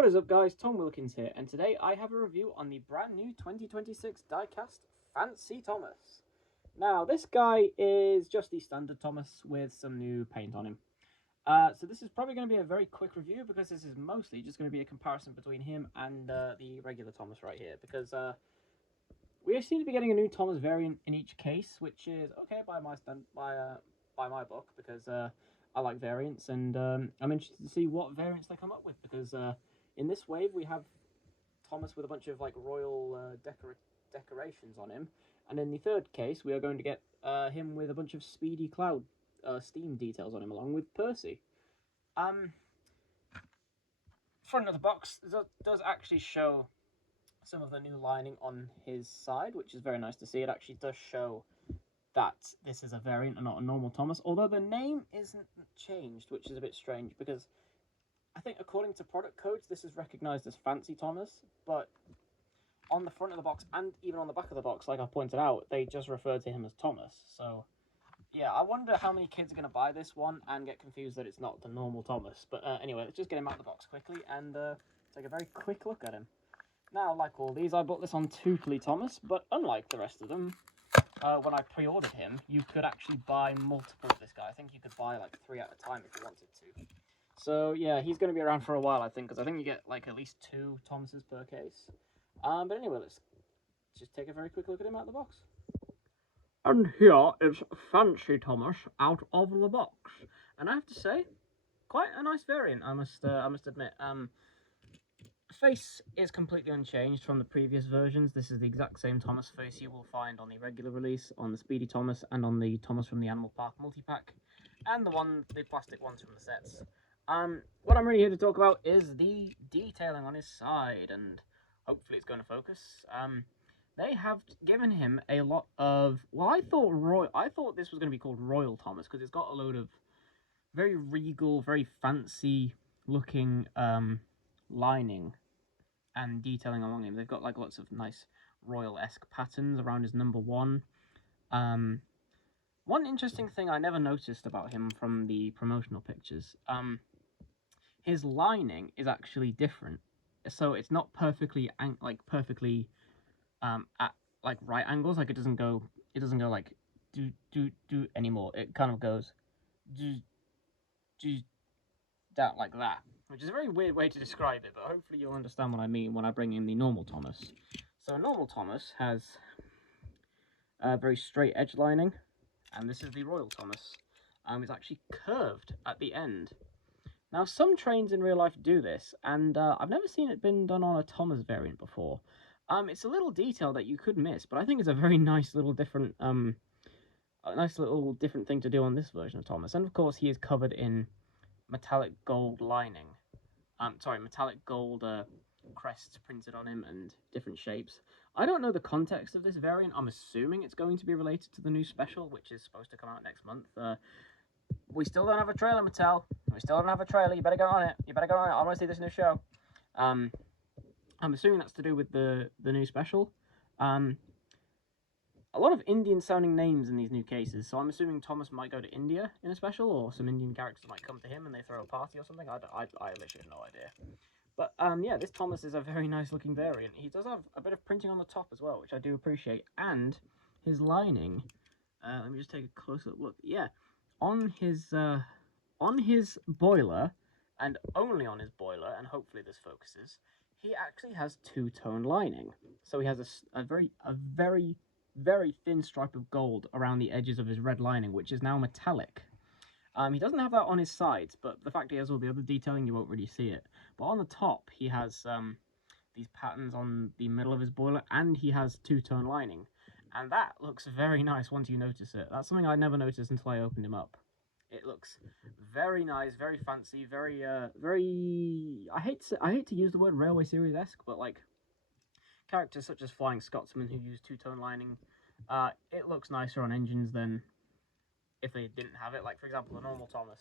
What is up, guys? Tom Wilkins here, and today I have a review on the brand new 2026 Diecast Fancy Thomas. Now, this guy is just the standard Thomas with some new paint on him. So this is probably going to be a very quick review because this is mostly just going to be a comparison between him and the regular Thomas right here. Because we seem to be getting a new Thomas variant in each case, which is okay by my book, because I like variants, and I'm interested to see what variants they come up with, because in this wave we have Thomas with a bunch of like royal decorations on him, and in the third case we are going to get him with a bunch of speedy cloud steam details on him, along with Percy. Front of the box does actually show some of the new lining on his side, which is very nice to see. It actually does show that this is a variant and not a normal Thomas, although the name isn't changed, which is a bit strange, because I think according to product codes this is recognized as Fancy Thomas, but on the front of the box and even on the back of the box, like I pointed out, they just refer to him as Thomas. So yeah, I wonder how many kids are going to buy this one and get confused that it's not the normal Thomas. But anyway, let's just get him out of the box quickly and take a very quick look at him. Now, like all these, I bought this on Tootly Thomas, but unlike the rest of them, when I pre-ordered him, you could actually buy multiple of this guy. I think you could buy like 3 at a time if you wanted to. So yeah, he's going to be around for a while, I think, because I think you get like at least 2 Thomases per case. But anyway, let's just take a very quick look at him out of the box. And here is Fancy Thomas out of the box, and I have to say, quite a nice variant. I must admit. Face is completely unchanged from the previous versions. This is the exact same Thomas face you will find on the regular release, on the Speedy Thomas, and on the Thomas from the Animal Park multi-pack, and the plastic ones from the sets. What I'm really here to talk about is the detailing on his side, and hopefully it's going to focus. They have given him a lot of, well, I thought this was going to be called Royal Thomas, because it's got a load of very regal, very fancy looking lining and detailing along him. They've got like lots of nice royal-esque patterns around his number 1. One interesting thing I never noticed about him from the promotional pictures, his lining is actually different. So it's not perfectly at like right angles. Like it doesn't go like do anymore. It kind of goes do down like that, which is a very weird way to describe it, but hopefully you'll understand what I mean when I bring in the normal Thomas. So a normal Thomas has a very straight edge lining, and this is the Royal Thomas. It's actually curved at the end. Now, some trains in real life do this, and I've never seen it been done on a Thomas variant before. It's a little detail that you could miss, but I think it's a very nice little different thing to do on this version of Thomas. And of course, he is covered in metallic gold lining. Metallic gold crests printed on him and different shapes. I don't know the context of this variant. I'm assuming it's going to be related to the new special, which is supposed to come out next month. We still don't have a trailer, Mattel. We still don't have a trailer. You better get on it. I want to see this new show. I'm assuming that's to do with the new special. A lot of Indian-sounding names in these new cases, so I'm assuming Thomas might go to India in a special, or some Indian characters might come to him and they throw a party or something. I literally have no idea. But yeah, this Thomas is a very nice-looking variant. He does have a bit of printing on the top as well, which I do appreciate, and his lining. Let me just take a closer look. Yeah, on his boiler, and only on his boiler, and hopefully this focuses, he actually has 2-tone lining. So he has a very thin stripe of gold around the edges of his red lining, which is now metallic. He doesn't have that on his sides, but the fact he has all the other detailing, you won't really see it. But on the top, he has these patterns on the middle of his boiler, and he has 2-tone lining. And that looks very nice once you notice it. That's something I never noticed until I opened him up. It looks very nice, very fancy, very I hate to use the word Railway Series-esque, but like characters such as Flying Scotsman who use 2-tone lining, it looks nicer on engines than if they didn't have it. Like, for example, the normal Thomas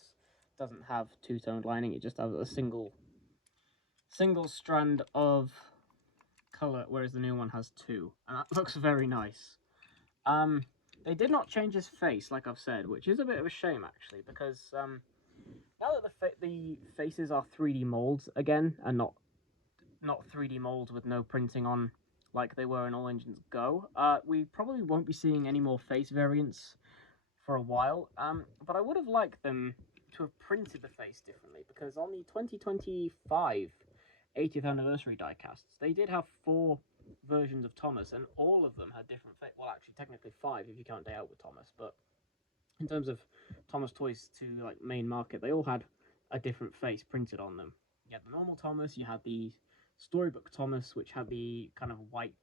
doesn't have 2-tone lining. It just has a single strand of color, whereas the new one has 2, and that looks very nice. They did not change his face, like I've said, which is a bit of a shame, actually, because now that the faces are 3D molds again, and not not 3D molds with no printing on like they were in All Engines Go. We probably won't be seeing any more face variants for a while, but I would have liked them to have printed the face differently, because on the 2025 80th anniversary diecasts, they did have 4 versions of Thomas, and all of them had different face. Well, actually, technically 5 if you count Day Out with Thomas, but in terms of Thomas toys to like main market, they all had a different face printed on them. You had the normal Thomas, you had the storybook Thomas, which had the kind of white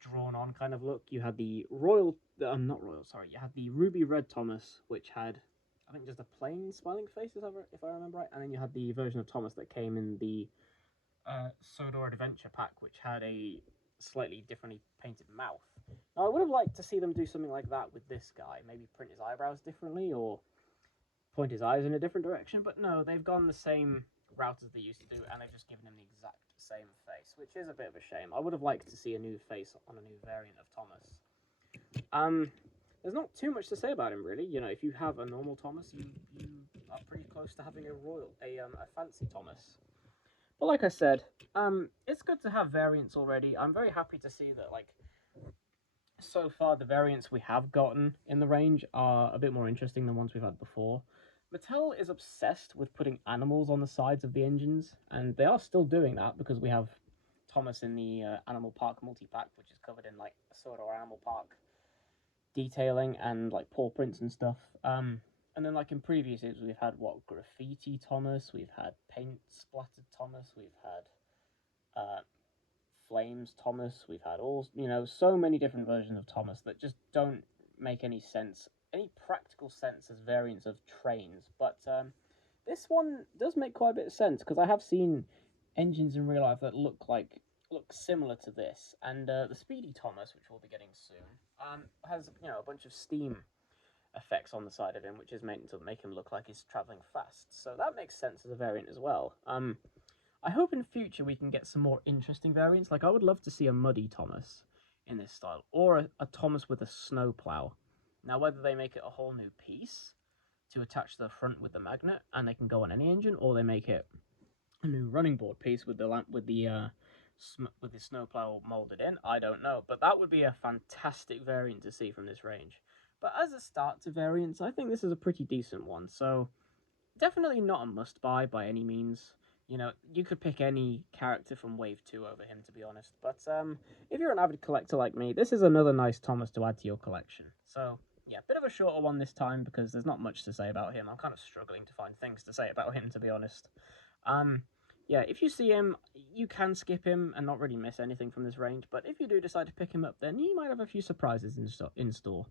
drawn on kind of look. You had the royal, not royal, sorry. You had the ruby red Thomas, which had, I think, just a plain smiling face, if I remember right. And then you had the version of Thomas that came in the Sodor Adventure Pack, which had a slightly differently painted mouth. Now, I would have liked to see them do something like that with this guy. Maybe print his eyebrows differently, or point his eyes in a different direction. But no, they've gone the same route as they used to do, and they've just given him the exact same face, which is a bit of a shame. I would have liked to see a new face on a new variant of Thomas. There's not too much to say about him, really. You know, if you have a normal Thomas, you are pretty close to having a fancy Thomas. But like I said, it's good to have variants already. I'm very happy to see that, like, so far the variants we have gotten in the range are a bit more interesting than ones we've had before. Mattel is obsessed with putting animals on the sides of the engines, and they are still doing that, because we have Thomas in the Animal Park multi-pack, which is covered in like a sort of Animal Park detailing and like paw prints and stuff. And then like in previous years, we've had graffiti Thomas, we've had paint splattered Thomas, we've had flames Thomas, we've had so many different versions of Thomas that just don't make any practical sense as variants of trains. But this one does make quite a bit of sense, because I have seen engines in real life that look similar to this, and the Speedy Thomas, which we'll be getting soon, has a bunch of steam effects on the side of him, which is meant to make him look like he's traveling fast. So that makes sense as a variant as well. I hope in the future we can get some more interesting variants. Like, I would love to see a muddy Thomas in this style, or a Thomas with a snowplow. Now, whether they make it a whole new piece to attach to the front with the magnet, and they can go on any engine, or they make it a new running board piece with the snowplow molded in, I don't know. But that would be a fantastic variant to see from this range. But as a start to variants, I think this is a pretty decent one. So definitely not a must-buy by any means. You know, you could pick any character from Wave 2 over him, to be honest. But if you're an avid collector like me, this is another nice Thomas to add to your collection. So yeah, bit of a shorter one this time, because there's not much to say about him. I'm kind of struggling to find things to say about him, to be honest. Yeah, if you see him, you can skip him and not really miss anything from this range. But if you do decide to pick him up, then you might have a few surprises in store.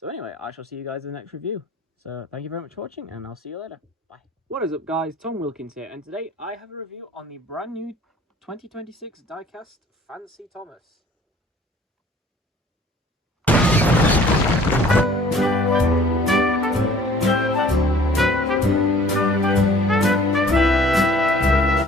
So anyway, I shall see you guys in the next review. So thank you very much for watching, and I'll see you later. Bye. What is up, guys? Tom Wilkins here, and today I have a review on the brand new 2026 Diecast Fancy Thomas.